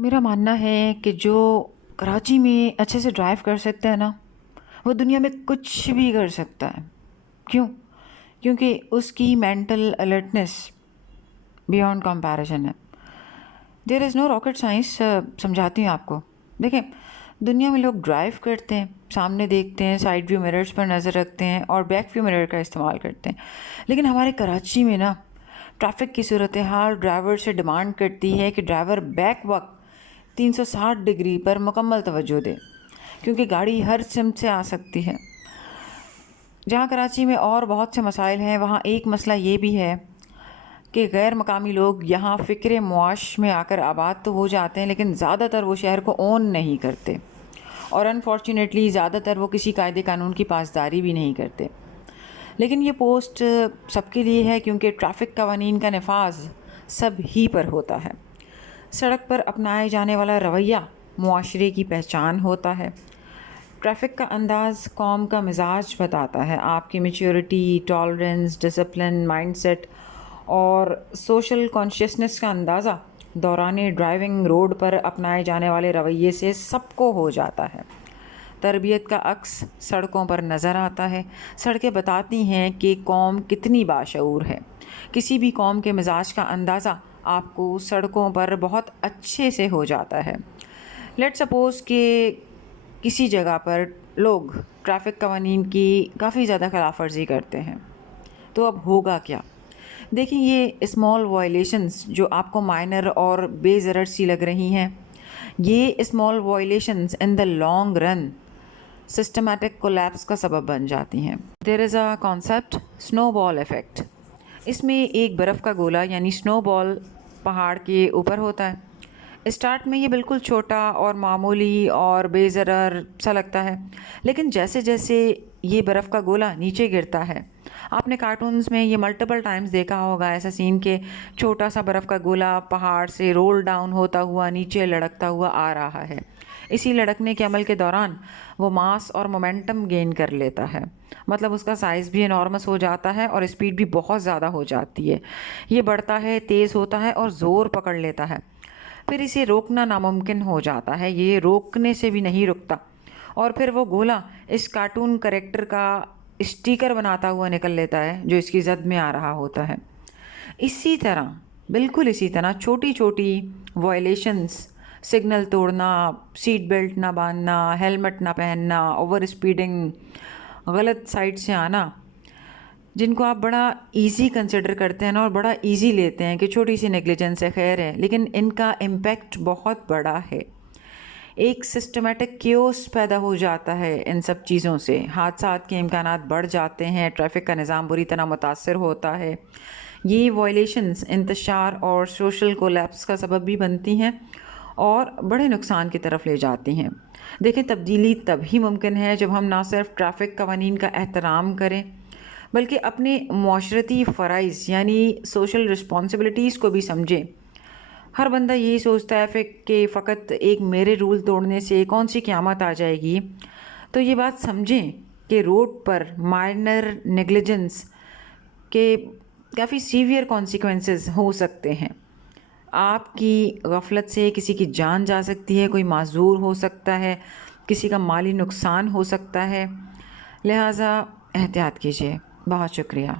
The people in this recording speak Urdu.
میرا ماننا ہے کہ جو کراچی میں اچھے سے ڈرائیو کر سکتا ہے نا، وہ دنیا میں کچھ بھی کر سکتا ہے۔ کیوں؟ کیونکہ اس کی مینٹل الرٹنس بیونڈ کمپیریزن ہے۔ دیر از نو راکٹ سائنس، سمجھاتی ہوں آپ کو۔ دیکھیں، دنیا میں لوگ ڈرائیو کرتے ہیں، سامنے دیکھتے ہیں، سائڈ ویو مررز پر نظر رکھتے ہیں اور بیک ویو مرر کا استعمال کرتے ہیں، لیکن ہمارے کراچی میں نا ٹریفک کی صورتحال ڈرائیور سے ڈیمانڈ کرتی ہے کہ ڈرائیور بیک وقت 360 ڈگری پر مکمل توجہ دے، کیونکہ گاڑی ہر سمت سے آ سکتی ہے۔ جہاں کراچی میں اور بہت سے مسائل ہیں، وہاں ایک مسئلہ یہ بھی ہے کہ غیر مقامی لوگ یہاں فکر معاش میں آ کر آباد تو ہو جاتے ہیں، لیکن زیادہ تر وہ شہر کو اون نہیں کرتے، اور انفارچونیٹلی زیادہ تر وہ کسی قاعدے قانون کی پاسداری بھی نہیں کرتے۔ لیکن یہ پوسٹ سب کے لیے ہے، کیونکہ ٹریفک قوانین کا نفاذ سب ہی پر ہوتا ہے۔ سڑک پر اپنائے جانے والا رویہ معاشرے کی پہچان ہوتا ہے۔ ٹریفک کا انداز قوم کا مزاج بتاتا ہے، آپ کی maturity, tolerance, discipline, mindset اور سوشل کانشیسنس کا اندازہ دوران ڈرائیونگ روڈ پر اپنائے جانے والے رویے سے سب کو ہو جاتا ہے۔ تربیت کا عکس سڑکوں پر نظر آتا ہے۔ سڑکیں بتاتی ہیں کہ قوم کتنی باشعور ہے۔ کسی بھی قوم کے مزاج کا اندازہ آپ کو سڑکوں پر بہت اچھے سے ہو جاتا ہے۔ لیٹ سپوز کہ کسی جگہ پر لوگ ٹریفک قوانین کی کافی زیادہ خلاف ورزی کرتے ہیں، تو اب ہوگا کیا؟ دیکھیں، یہ اسمال وائلیشنز جو آپ کو مائنر اور بے ضرر سی لگ رہی ہیں، یہ small violations in the long run systematic collapse کا سبب بن جاتی ہیں۔ دیر از اے کانسیپٹ سنو بال ایفیکٹ۔ اس میں ایک برف کا گولا یعنی سنو بال پہاڑ کے اوپر ہوتا ہے۔ اسٹارٹ میں یہ بالکل چھوٹا اور معمولی اور بے ضرر سا لگتا ہے، لیکن جیسے جیسے یہ برف کا گولا نیچے گرتا ہے، آپ نے کارٹونز میں یہ ملٹیپل ٹائمز دیکھا ہوگا ایسا سین کہ چھوٹا سا برف کا گولا پہاڑ سے رول ڈاؤن ہوتا ہوا نیچے لڑکتا ہوا آ رہا ہے۔ اسی لڑکنے کے عمل کے دوران وہ ماس اور مومنٹم گین کر لیتا ہے، مطلب اس کا سائز بھی انارمس ہو جاتا ہے اور اسپیڈ بھی بہت زیادہ ہو جاتی ہے۔ یہ بڑھتا ہے، تیز ہوتا ہے اور زور پکڑ لیتا ہے، پھر اسے روکنا ناممکن ہو جاتا ہے، یہ روکنے سے بھی نہیں رکتا، اور پھر وہ گولا اس کارٹون کریکٹر کا اسٹیکر بناتا ہوا نکل لیتا ہے جو اس کی زد میں آ رہا ہوتا ہے۔ اسی طرح، بالکل اسی طرح چھوٹی چھوٹی وائلیشنز، سگنل توڑنا، سیٹ بیلٹ نہ باندھنا، ہیلمٹ نہ پہننا، اوور اسپیڈنگ، غلط سائڈ سے آنا، جن کو آپ بڑا ایزی کنسیڈر کرتے ہیں نا اور بڑا ایزی لیتے ہیں کہ چھوٹی سی نیگلیجنس ہے، خیر ہے، لیکن ان کا امپیکٹ بہت بڑا ہے۔ ایک سسٹمیٹک کیوس پیدا ہو جاتا ہے ان سب چیزوں سے، حادثات کے امکانات بڑھ جاتے ہیں، ٹریفک کا نظام بری طرح متاثر ہوتا ہے۔ یہ وائلیشنز انتشار اور سوشل کولیپس کا سبب بھی بنتی ہیں اور بڑے نقصان کی طرف لے جاتی ہیں۔ دیکھیں، تبدیلی تبھی ممکن ہے جب ہم نہ صرف ٹریفک قوانین کا احترام کریں، بلکہ اپنے معاشرتی فرائض یعنی سوشل رسپانسبلٹیز کو بھی سمجھیں۔ ہر بندہ یہی سوچتا ہے کہ فقط ایک میرے رول توڑنے سے کون سی قیامت آ جائے گی، تو یہ بات سمجھیں کہ روڈ پر مائنر نیگلیجنس کے کافی سیویئر کانسیکوینسز ہو سکتے ہیں۔ آپ کی غفلت سے کسی کی جان جا سکتی ہے، کوئی معذور ہو سکتا ہے، کسی کا مالی نقصان ہو سکتا ہے، لہٰذا احتیاط کیجیے۔ بہت شکریہ۔